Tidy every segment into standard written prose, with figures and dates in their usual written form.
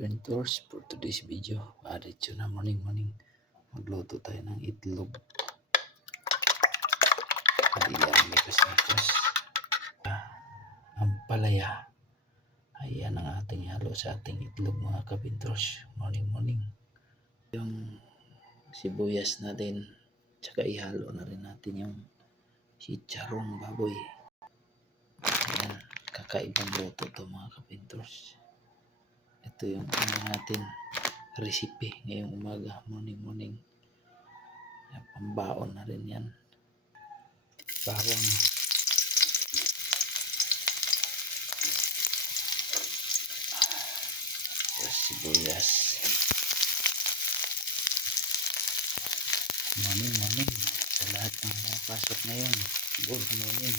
Printers, for today's video, diretso na morning magluto tayo ng itlog. Ayan, mikas ang palaya. Ayan ang ating halo sa ating itlog, mga kapintros. Morning yung sibuyas natin, tsaka ihalo na rin natin yung chicharong baboy. Ayan, kakaibang luto to, mga kapintros. Ito yung natin recipe ngayong umaga, morning. Pambaon na rin yan. Bawang, sibuyas. Morning sa lahat ng mga pasok ngayon. Good morning.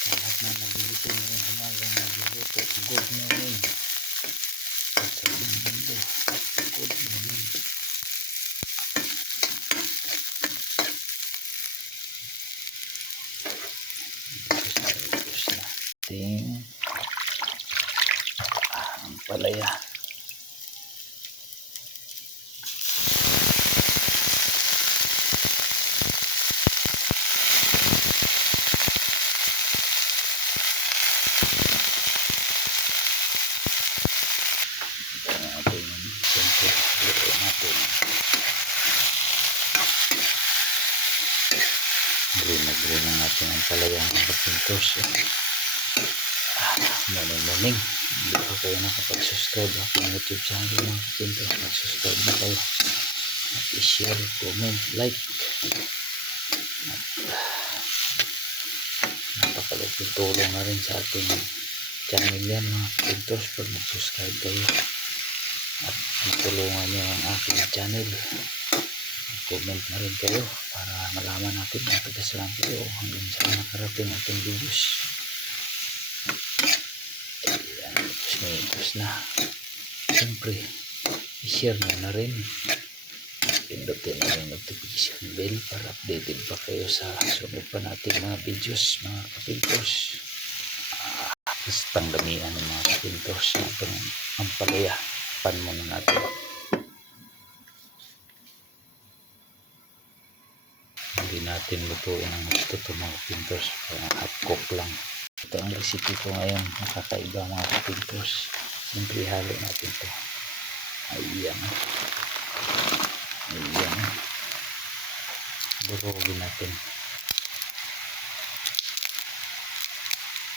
Sa lahat na nagigising ngayong umaga, nagluluto. Good morning. Sa mundo, good morning. Tapos na ating ang palaya. Green ang ating ang palayang kapintros. Morning. Hindi po kayo nakapag-subscribe ako ng YouTube channel, mga kapintros. Mag-subscribe na kayo. At i-share, comment, like. At napakalaking tulong na rin sa ating channel yan, mga kapintros, pag mag-subscribe kayo. At tulungan nyo ang aking channel. Comment na rin kayo para malaman natin na tagaslan kayo hanggang sa nakarating ating videos. Ayan, tapos na. Siyempre, i-share nyo na rin. Pindutin na rin notification bell para updated pa kayo sa sunod pa natin mga videos, mga kapintros. Bastang damihan ng mga kapintros na itong ampalaya. Pan muna natin. Hindi natin lutuin ang gusto ito, mga kapintros. Half cook lang. Ito ang recipe ko ngayon, nakakaiba, mga kapintros. Siyempre halo natin ito. Ayan. Durugin natin.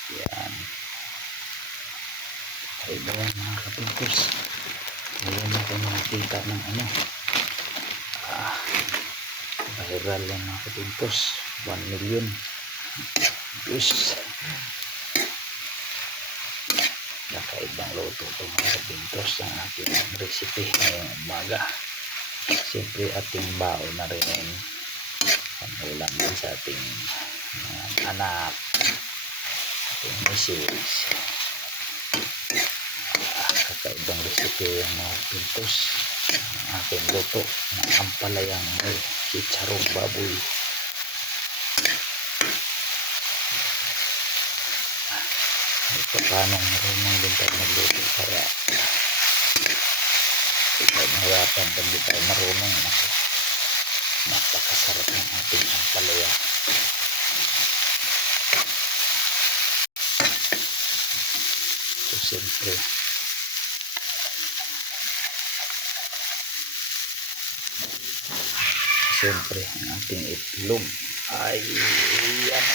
Ayan. Kaiba yan, mga kapintros. Ayan natin makikita ng viral yan, mga kapintros. 1 million views. Nakaibang luto ito, mga kapintros, ang ating recipe ngayong umaga. Siyempre ating bao na rin pangulam din sa ating anak, ating misis. Kakaibang recipe yung mga kapintros, ang ating luto ng ampalayang chicharong baboy. Ito paano marunong din tayo magluto para mahirapan pag di tayo marunong. Napakasarap ng ating ampalaya. So siyempre ang ating itlog ay yan.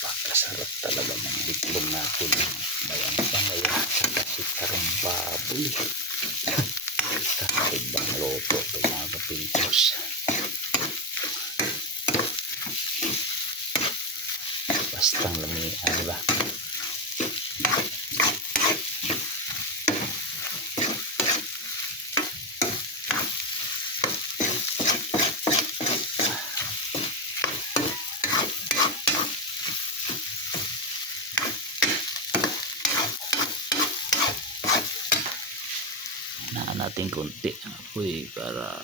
Pakasarap talaga ng itlog natin. Mayang pamaya at chicharong baboy. Kakaibang luto ito, mga kapintros. Bastang lamihan, diba? Natin konti ang apoy para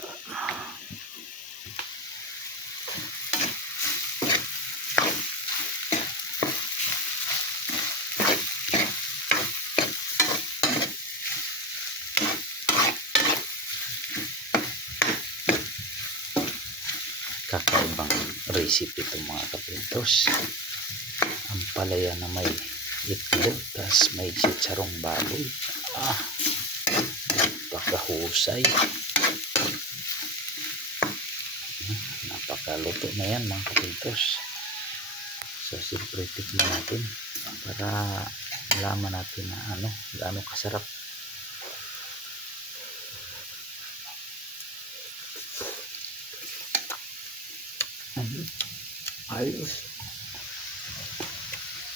kakaibang recipe ito mga kapintros. Ang palaya na may itlog, tas may chicharong baboy. Napakahusay. Napakaluto na yan mga kapintros. So siyempre tikman natin para malaman natin na gaano kasarap. Ayos.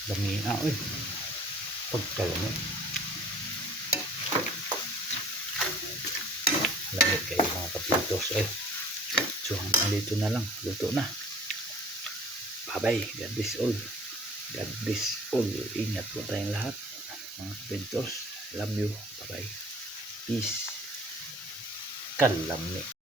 Dami na pagkalami. Lamig kayo mga kapintros. So hanggang dito na lang. Luto na. Bye-bye. God bless all. God bless all. Ingat po tayong lahat mga kapintros. Love you. Bye-bye. Peace. Kalami.